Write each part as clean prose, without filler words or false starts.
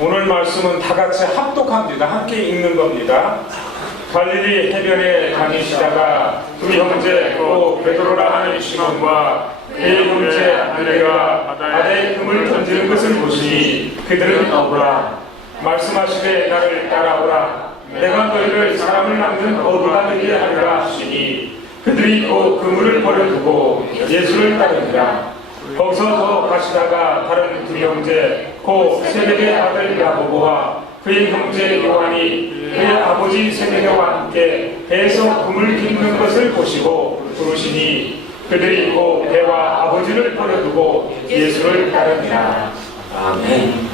오늘 말씀은 다 같이 합독합니다. 함께 읽는 겁니다. 갈릴리 해변에 다니시다가 두 형제 곧 베드로라 하는 시몬과 그의 형제 안드레가 바다에 금을 던지는 것을 보시니 그들은 어부라. 말씀하시되 나를 따라오라. 내가 너희를 사람을 낚는 어부가 되게 하리라 하시니 그들이 곧 그물을 버려두고 예수를 따르니라. 거기서 더 가시다가 다른 두 형제 곧 세베대의 아들 야고보와 그의 형제 요한이 그의 아버지 세베대와 함께 배에서 금을 깃는 것을 보시고 부르시니 그들이 곧 배와 아버지를 버려두고 예수를 따르니라. 아멘.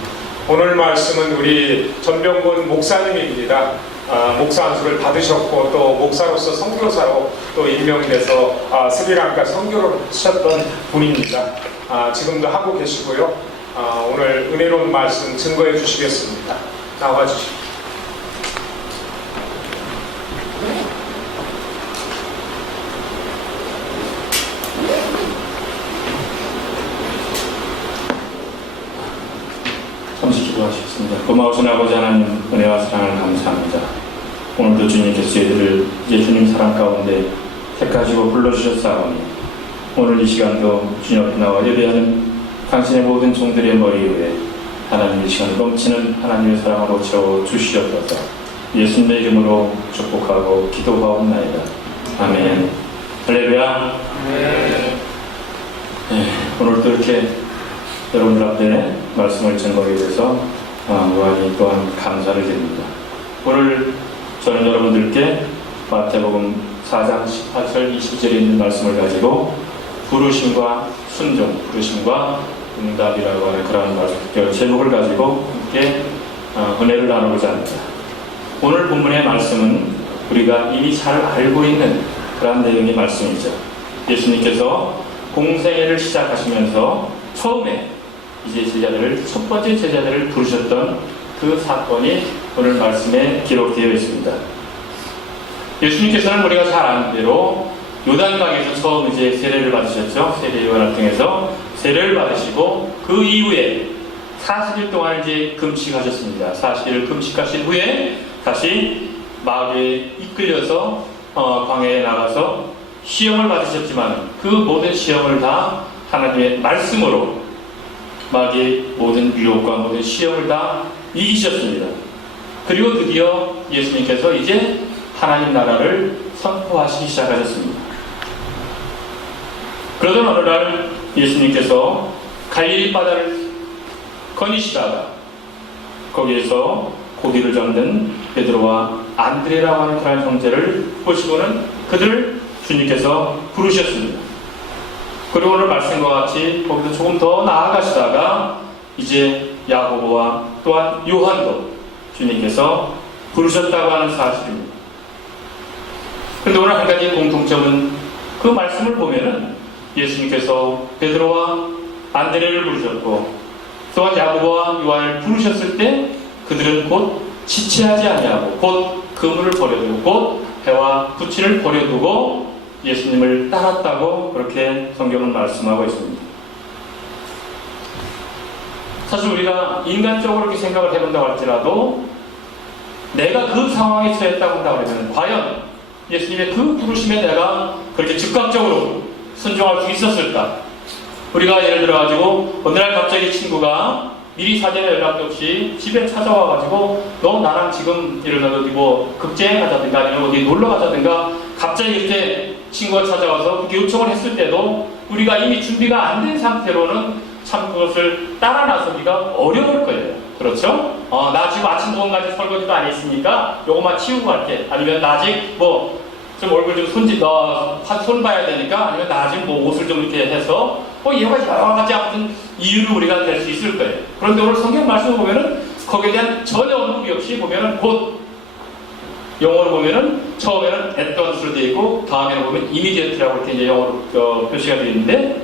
오늘 말씀은 우리 전병곤 목사님입니다. 목사 안수를 받으셨고 또 목사로서 선교사로 또 임명돼서 스리랑카 선교를 하셨던 분입니다. 지금도 하고 계시고요. 오늘 은혜로운 말씀 증거해 주시겠습니다. 나와 주십시오. 잠시 기도하시겠습니다. 고마우신 아버지 하나님, 은혜와 사랑을 감사합니다. 오늘도 주님께서 저희들을 예수님 사랑 가운데 택하시고 불러주셨사오니 오늘 이 시간도 주님 앞에 나와 예배하는 당신의 모든 종들의 머리 위에 하나님의 시간을 넘치는 하나님의 사랑으로 채워주시옵소서. 예수님의 이름으로 축복하고 기도하옵나이다. 아멘. 할렐루야. 오늘도 이렇게 여러분들 앞에 말씀을 증거하게 돼서 무한히 또한 감사를 드립니다. 오늘 저는 여러분들께 마태복음 4장 18절 20절에 있는 말씀을 가지고 부르심과 순종, 부르심과 응답이라고 하는 그런 말씀, 제목을 가지고 함께 은혜를 나누고자 합니다. 오늘 본문의 말씀은 우리가 이미 잘 알고 있는 그런 내용의 말씀이죠. 예수님께서 공생애를 시작하시면서 처음에 이제 제자들을, 첫 번째 제자들을 부르셨던 그 사건이 오늘 말씀에 기록되어 있습니다. 예수님께서는 우리가 잘 아는 대로 요단강에서 처음 이제 세례를 받으셨죠. 세례 요한을 통해서 세례를 받으시고 그 이후에 40일 동안 이제 금식하셨습니다. 40일을 금식하신 후에 다시 마귀에 이끌려서 광야에 나가서 시험을 받으셨지만 그 모든 시험을 다 하나님의 말씀으로 마귀의 모든 유혹과 모든 시험을 다 이기셨습니다. 그리고 드디어 예수님께서 이제 하나님 나라를 선포하시기 시작하셨습니다. 그러던 어느 날 예수님께서 갈릴리 바다를 거니시다가 거기에서 고기를 잡는 베드로와 안드레라고 하는 그런 형제를 보시고는 그들을 주님께서 부르셨습니다. 그리고 오늘 말씀과 같이 거기서 조금 더 나아가시다가 이제 야고보와 또한 요한도 주님께서 부르셨다고 하는 사실입니다. 그런데 오늘 한 가지 공통점은 그 말씀을 보면은 예수님께서 베드로와 안드레를 부르셨고 또한 야고보와 요한을 부르셨을 때 그들은 곧 지체하지 아니하고 곧 그물을 버려두고 곧 배와 부치를 버려두고 예수님을 따랐다고 그렇게 성경은 말씀하고 있습니다. 사실 우리가 인간적으로 이렇게 생각을 해본다고 할지라도 내가 그 상황에 처했다고 한다고 하면 과연 예수님의 그 부르심에 내가 그렇게 즉각적으로 순종할 수 있었을까? 우리가 예를 들어가지고 어느 날 갑자기 친구가 미리 사전에 연락도 없이 집에 찾아와가지고 너 나랑 지금 예를 들어 어디 뭐 극장에 가자든가 아니면 어디 놀러 가자든가 갑자기 이렇게 친구가 찾아와서 그렇게 요청을 했을 때도 우리가 이미 준비가 안 된 상태로는 참 그것을 따라 나서기가 어려울 거예요. 그렇죠? 나 지금 아침 동안까지 설거지도 안 했으니까 요것만 치우고 갈게. 아니면 나 아직 뭐 좀 얼굴 좀 손 봐야 되니까 아니면 나 지금 뭐 옷을 좀 이렇게 해서 여러 가지 아무튼 이유를 우리가 낼 수 있을 거예요. 그런데 오늘 성경 말씀을 보면은 거기에 대한 전혀 언급이 없이 보면은 곧 영어로 보면은 처음에는 at once로 되어 있고 다음에는 보면 immediate라고 이렇게 이제 영어로 표시가 되어 있는데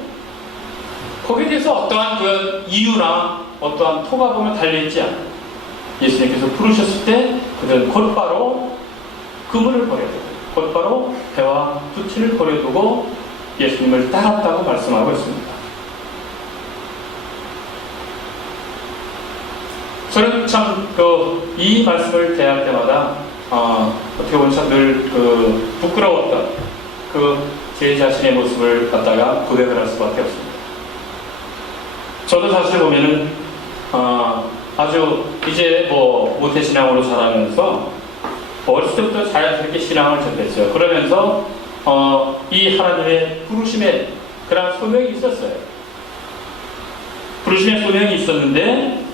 거기에 대해서 어떠한 그 이유나 어떠한 토가 보면 달려있지 않아요. 예수님께서 부르셨을 때 그들은 곧바로 그물을 버려두고 곧바로 배와 부치를 버려두고 예수님을 따랐다고 말씀하고 있습니다. 저는 참 이 말씀을 대할 때마다 어떻게 보면 참 늘 부끄러웠던 제 자신의 모습을 갖다가 고백을 할 수밖에 없습니다. 저도 사실 보면은 아주 이제 모태신앙으로 자라면서 어렸을 때부터 자연스럽게 신앙을 접했죠. 그러면서 이 하나님의 부르심에 그런 소명이 있었어요. 부르심의 소명이 있었는데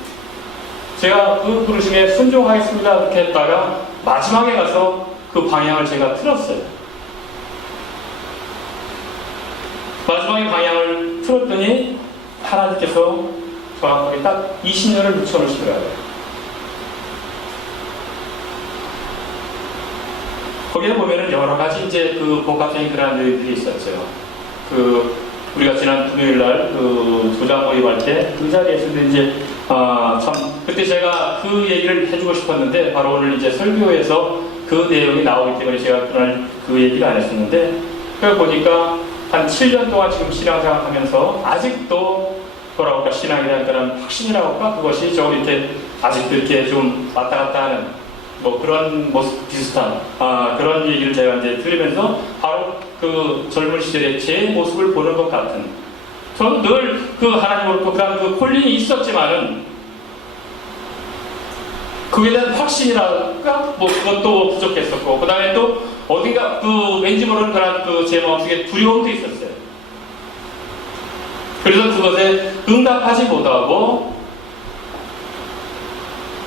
제가 그 부르심에 순종하겠습니다 이렇게 했다가 마지막에 가서 그 방향을 제가 틀었어요. 마지막에 방향을 틀었더니 하나님께서 정확하게 딱 20년을 늦춰놓으시더라고요. 거기에 보면은 여러 가지 이제 복합적인 그런 일들이 있었죠. 우리가 지난 금요일 날 조장 모임할 때 그 자리에서도 이제 참 그때 제가 그 얘기를 해주고 싶었는데 바로 오늘 이제 설교에서 그 내용이 나오기 때문에 제가 그날 그 얘기를 안 했었는데 그걸 보니까 한 7년 동안 지금 신앙생활 하면서 아직도 뭐랄까 신앙에 대한 그런 확신이라고 할까 그것이 좀 이렇게 아직도 이렇게 좀 왔다 갔다 하는 그런 모습 비슷한 그런 얘기를 제가 이제 들으면서 바로 그 젊은 시절에 제 모습을 보는 것 같은 저는 늘 하나님으로부터 그런 콜링이 있었지만은 그에 대한 확신이랄까 그것도 부족했었고 그 다음에 또 어딘가 왠지 모르는 그런 제 마음속에 두려움도 있었어요. 그래서 그것에 응답하지 못하고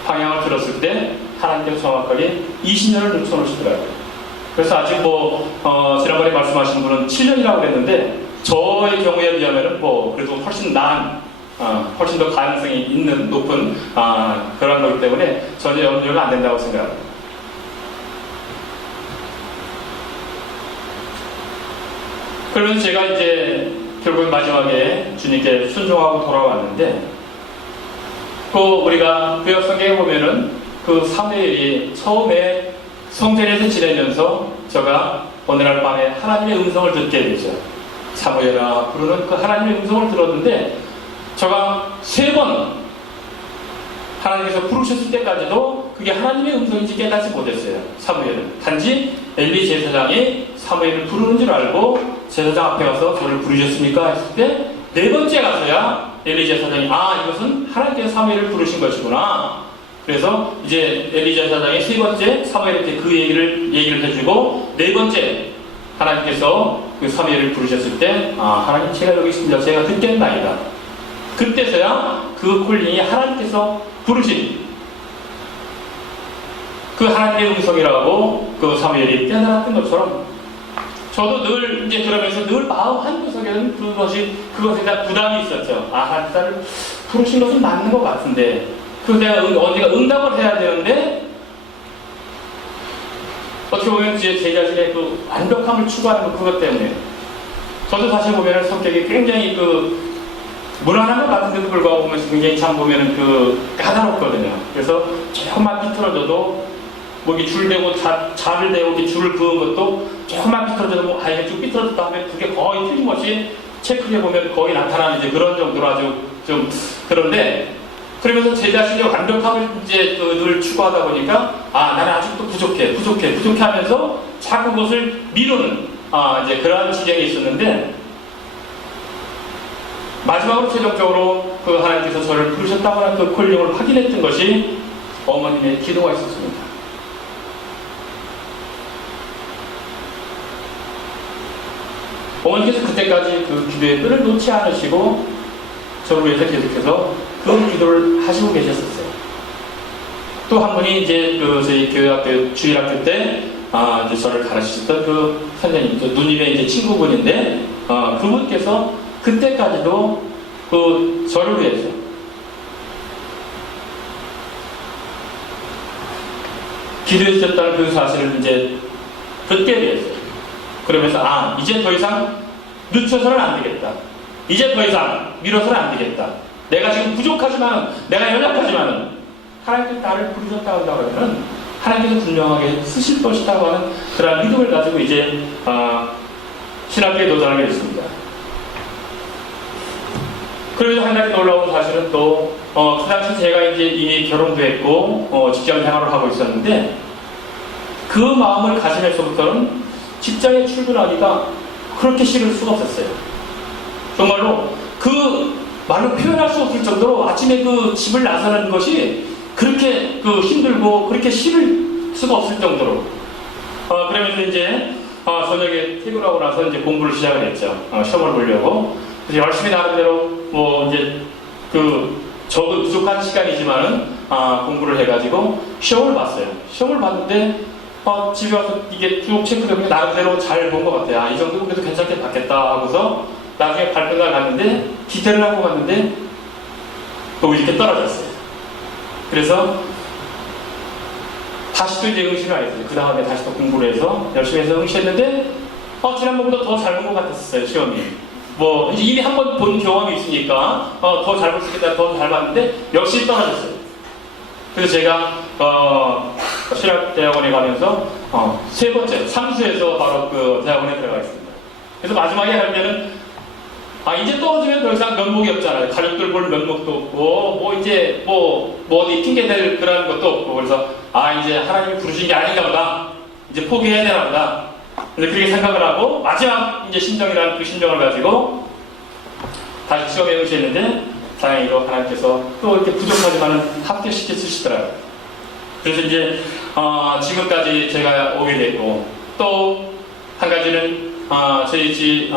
방향을 들었을 때 하나님께서 정확하게 20년을 늦춰놓으시더라고요. 그래서 아직 지난번에 말씀하신 분은 7년이라고 그랬는데 저의 경우에 비하면은 그래도 훨씬 나은 훨씬 더 가능성이 있는 높은 그런 거기 때문에 전혀 염려가 안 된다고 생각합니다. 그러면서 제가 이제 결국 마지막에 주님께 순종하고 돌아왔는데 우리가 구약 성경에 보면은 사무엘이 처음에 성전에서 지내면서 제가 어느 날 밤에 하나님의 음성을 듣게 되죠. 사무엘아 부르는 그 하나님의 음성을 들었는데 제가 3번 하나님께서 부르셨을 때까지도 그게 하나님의 음성인지 깨닫지 못했어요. 사무엘은 단지 엘리 제사장이 사무엘을 부르는 줄 알고 제사장 앞에 가서 저를 부르셨습니까? 했을 때 4번째 가서야 엘리 제사장이 이것은 하나님께서 사무엘을 부르신 것이구나. 그래서 이제 엘리 제사장이 3번째 사무엘한테 그 얘기를 해주고 4번째 하나님께서 사무엘을 부르셨을 때 하나님 제가 여기 있습니다. 제가 듣겠나이다. 그때서야 그 콜링이 하나님께서 부르신 그 하나님의 음성이라고 사무엘이 깨달았던 것처럼 저도 늘 이제 그러면서 늘 마음 한구석에는 그것에 대한 부담이 있었죠. 하나님 나를 부르신 것은 맞는 것 같은데 내가 어디가 응답을 해야 되는데 어떻게 보면 제 자신의 완벽함을 추구하는 그것 때문에 저도 사실 보면 성격이 굉장히 무난한 것 같은데도 불구하고 보면서 굉장히 참 보면은 까다롭거든요. 그래서 조금만 비틀어져도 이게 줄대고 자를 대고 줄을 그은 것도 조금만 비틀어져도 이게 쭉 비틀어졌다 하면 그게 거의 틀림없이 체크해 보면 거의 나타나는 이제 그런 정도로 아주 좀 그런데 그러면서 제 자신의 완벽함을 이제 늘 추구하다 보니까 나는 아직도 부족해 하면서 자꾸 그것을 미루는 이제 그런 지경이 있었는데 마지막으로 최종적으로 하나님께서 저를 부르셨다고 하는 콜링을 확인했던 것이 어머님의 기도가 있었습니다. 어머니께서 그때까지 기도의 끈을 놓지 않으시고 저를 위해서 계속해서 그 기도를 하시고 계셨었어요. 또 한 분이 이제 저희 교회학교 주일학교 때 이제 저를 가르치셨던 선생님, 누님의 이제 친구분인데 그분께서 그때까지도 저를 위해서 기도해 주셨다는 그 사실을 이제 듣게 되었어요. 그러면서 이제 더 이상 늦춰서는 안 되겠다. 이제 더 이상 미뤄서는 안 되겠다. 내가 지금 부족하지만 내가 연약하지만 하나님께서 나를 부르셨다고 한다고 하면 하나님께서 분명하게 쓰실 것이라고 하는 그런 믿음을 가지고 이제 신학교에 도전하게 됐습니다. 그러면서 한 가지 놀라운 사실은 또 그 당시 제가 이제 이미 결혼도 했고, 직장 생활을 하고 있었는데, 그 마음을 가지면서부터는 직장에 출근하기가 그렇게 싫을 수가 없었어요. 정말로 말로 표현할 수 없을 정도로 아침에 그 집을 나서는 것이 그렇게 힘들고 그렇게 싫을 수가 없을 정도로. 그러면서 이제 저녁에 퇴근하고 나서 이제 공부를 시작을 했죠. 시험을 보려고. 그래서 열심히 나름대로 이제 적은 부족한 시간이지만은 공부를 해가지고 시험을 봤어요. 시험을 봤는데 집에 와서 이게 쭉 체크되면 나름대로 잘 본 것 같아요. 이 정도면 그래도 괜찮게 봤겠다 하고서 나중에 발표날 갔는데 기대를 하고 갔는데 또 이렇게 떨어졌어요. 그래서 다시 또 이제 응시를 안 했어요. 그 다음에 다시 또 공부를 해서 열심히 해서 응시했는데 지난번보다 더 잘 본 것 같았어요. 시험이. 이제 이미 한 번 본 경험이 있으니까 더 잘 볼 수 있겠다, 더 잘 봤는데 역시 떨어졌어요. 그래서 제가 신학대학원에 가면서 세 번째 상수에서 바로 그 대학원에 들어가 있습니다. 그래서 마지막에 할 때는 이제 떨어지면 더 이상 면목이 없잖아요. 가족들 볼 면목도 없고 이제 어디 핑계 댈 그런 것도 없고 그래서 이제 하나님이 부르신 게 아닌가 보다. 이제 포기해야 되나 보다. 그래서 그렇게 생각을 하고 마지막 이제 심정이라는 그 심정을 가지고 다시 시험에 응시했는데 다행히도 하나님께서 또 이렇게 부족하지만은 합격시켜 주시더라고요. 그래서 이제 지금까지 제가 오게 됐고 또 한 가지는 저희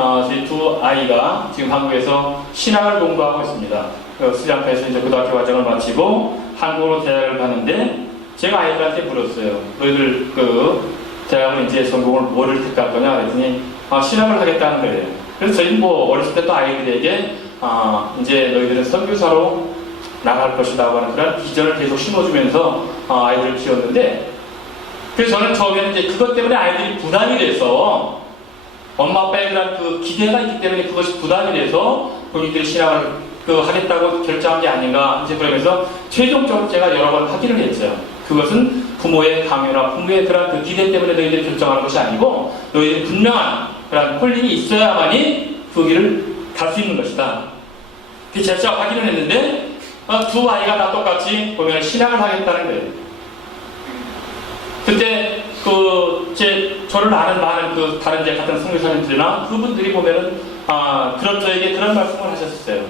두 아이가 지금 한국에서 신학을 공부하고 있습니다. 스리랑카에서 이제 고등학교 과정을 마치고 한국으로 대학을 가는데 제가 아이들한테 물었어요. 너희들 대학을 이제 전공을 뭐를 택할 거냐 그랬더니 신학을 하겠다는 거예요. 그래서 저희는 어렸을 때 또 아이들에게 이제 너희들은 선교사로 나갈 것이라고 하는 그런 비전을 계속 심어주면서 아이들을 키웠는데 그래서 저는 처음에는 이제 그것 때문에 아이들이 부담이 돼서 엄마 아빠의 그런 기대가 있기 때문에 그것이 부담이 돼서 본인들이 신학을 하겠다고 결정한 게 아닌가 이제 그러면서 최종적으로 제가 여러 번 확인을 했죠. 그것은 부모의 강요나 부모의 그런 기대 때문에 너희들이 결정하는 것이 아니고 너희들이 분명한 그런 콜링이 있어야만이 그 길을 갈 수 있는 것이다. 그 제가 확인을 했는데 두 아이가 다 똑같이 보면 신학을 하겠다는 거예요. 그때 저를 아는 많은 다른 같은 선교사님들이나 그분들이 보면은 저에게 그런 말씀을 하셨어요.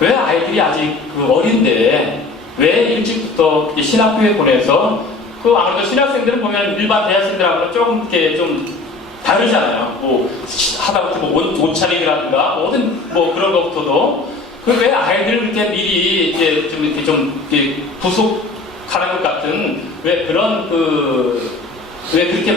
왜 아이들이 아직 어린데 왜 일찍부터 신학교에 보내서 아무래도 신학생들은 보면 일반 대학생들하고는 조금 이렇게 좀 다르잖아요. 하다못해 옷차림이라든가 모든 그런 것부터도 왜 아이들을 그렇게 미리 이제 좀 부속하는 것 같은 왜 그렇게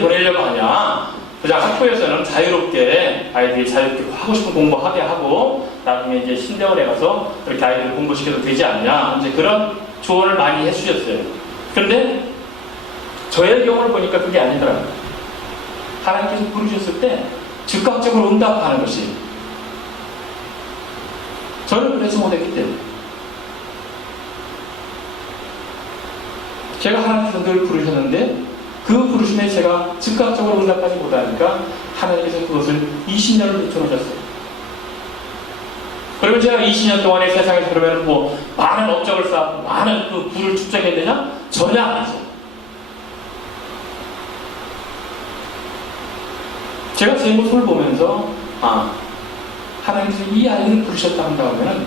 보내려고 하냐? 그냥 학교에서는 자유롭게 아이들이 자유롭게 하고 싶은 공부하게 하고 나중에 이제 신대원에 가서 그렇게 아이들을 공부시켜도 되지 않냐? 이제 그런 조언을 많이 해주셨어요. 그런데 저의 경우를 보니까 그게 아니더라고요. 하나님께서 부르셨을 때 즉각적으로 응답하는 것이 저는 그래서 못했기 때문에 제가 하나님께서 늘 부르셨는데 그 부르심에 제가 즉각적으로 응답하지 못하니까 하나님께서 그것을 20년을 늦춰놓으셨어요. 그러면 제가 20년 동안에 세상에서 그러면 많은 업적을 쌓고 많은 부를 축적해야 되냐? 전혀 아니죠. 제가 제 모습을 보면서 하나님께서 이 아이를 부르셨다 한다 하면은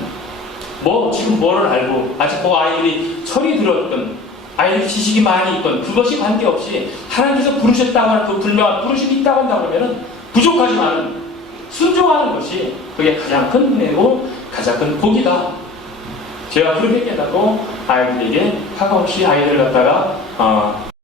지금 뭐를 알고 아직 아이들이 철이 들었던 아이들 지식이 많이 있건 그것이 관계없이 하나님께서 부르셨다고 하는 그 분명한 부르심이 있다고 한다 그러면은 부족하지만 순종하는 것이 그게 가장 큰 은혜고 가장 큰 복이다. 제가 그렇게 깨닫고 아이들에게 하나없이 아이들을 갖다가